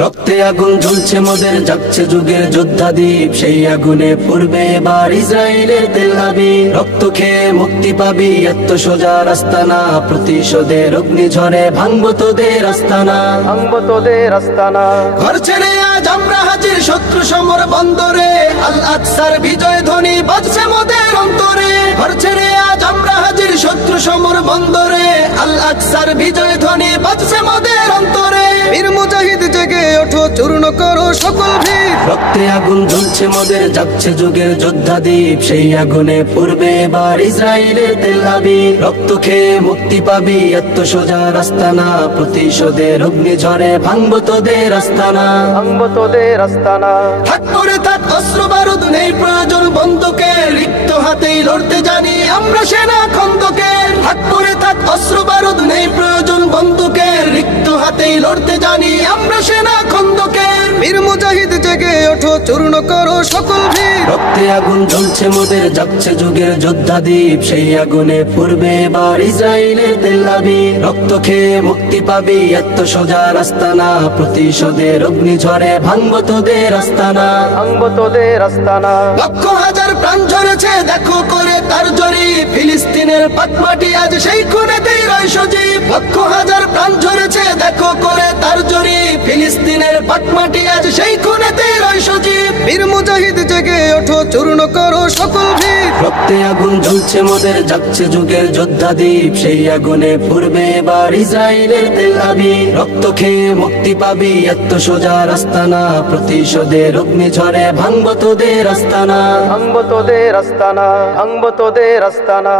রক্তে আগুন জ্বলছে মোদের, জাগছে যুগের যোদ্ধা দ্বীপ, সেই আগুনে পূর্বে এবার ইসরায়েলের তেল আবিব। রক্ত খেয়ে মুক্তি পাবি, এত সোজা রাস্তা না, প্রতিশোধের অগ্নিঝড়ে ভাঙবো তোদের আস্তানা, ভাঙবো তোদের আস্তানা। ঘর ছেড়ে আজ আমরা হাজির শত্রু সমর বন্দরে, আল আকসার বিজয় ধ্বনি বাজছে মোদের অন্তরে। ঘর ছেড়ে আজ আমরা হাজির শত্রু সমর বন্দরে, আল আকসার বিজয় ধ্বনি বাজছে মোদের অন্তরে। বীর মুজাহিদ জেগে ওঠো, চূর্ণ করো সকল ভিড়। রক্তে আগুন জ্বলছে মোদের, জাগছে যুগের যোদ্ধা দ্বীপ, সেই আগুনে পূর্বে এবার ইসরায়েলের তেল আবিব। রক্ত খেয়ে মুক্তি পাবি, এত সোজা রাস্তা না, প্রতিশোধের অগ্নিঝড়ে ভাঙবো তোদের আস্তানা, ভাঙবো তোদের আস্তানা। থাক পরে থাক অস্ত্র বারুদ, নেই প্রয়োজন বন্দুকের, রিক্ত হাতেই লড়তে জানি আমরা সেনা খন্দকের। থাক পরে থাক অস্ত্র বারুদ, নেই প্রয়োজন বন্দুকের, রিক্ত হাতেই লড়তে জানি আমরা সেনা খন্দকের। বীর মুজাহিদ জেগে ওঠো, চূর্ণ করো সকল ভিড়। রক্তে আগুন জ্বলছে মোদের, জাগছে যুগের যোদ্ধা দ্বীপ, সেই আগুনে পূর্বে এবার ইসরায়েলের তেল আবিব। রক্ত খেয়ে মুক্তি পাবি, এত সোজা রাস্তা না, প্রতিশোধের অগ্নিঝড়ে ভাঙবো তোদের আস্তানা, ভাঙবো তোদের আস্তানা। লক্ষ হাজার প্রাণ ঝরেছে দেখো করে তার জরি, ফিলিস্তিনের পাটমাটি আজ সেই খুনেতেই রয় সজীব। লক্ষ হাজার প্রাণ ঝরেছে দেখো করে তার জরি, ফিলিস্তিনের পাটমাটি আজ সেই খুনেতেই রয় সজীব। বীর মুজাহিদ জেগে ওঠো, চূর্ণ করো সকল ভিড়। রক্তে আগুন জ্বলছে মোদের, জাগছে যুগের যোদ্ধা দ্বীপ, সেই আগুনে পূর্বে এবার ইসরায়েলের তেল আবিব। রক্ত খেয়ে মুক্তি পাবি, এত সোজা রাস্তা না, প্রতিশোধের অগ্নিঝড়ে ভাঙবো তোদের আস্তানা, ভাঙবো তোদের আস্তানা, ভাঙবো তোদের আস্তানা।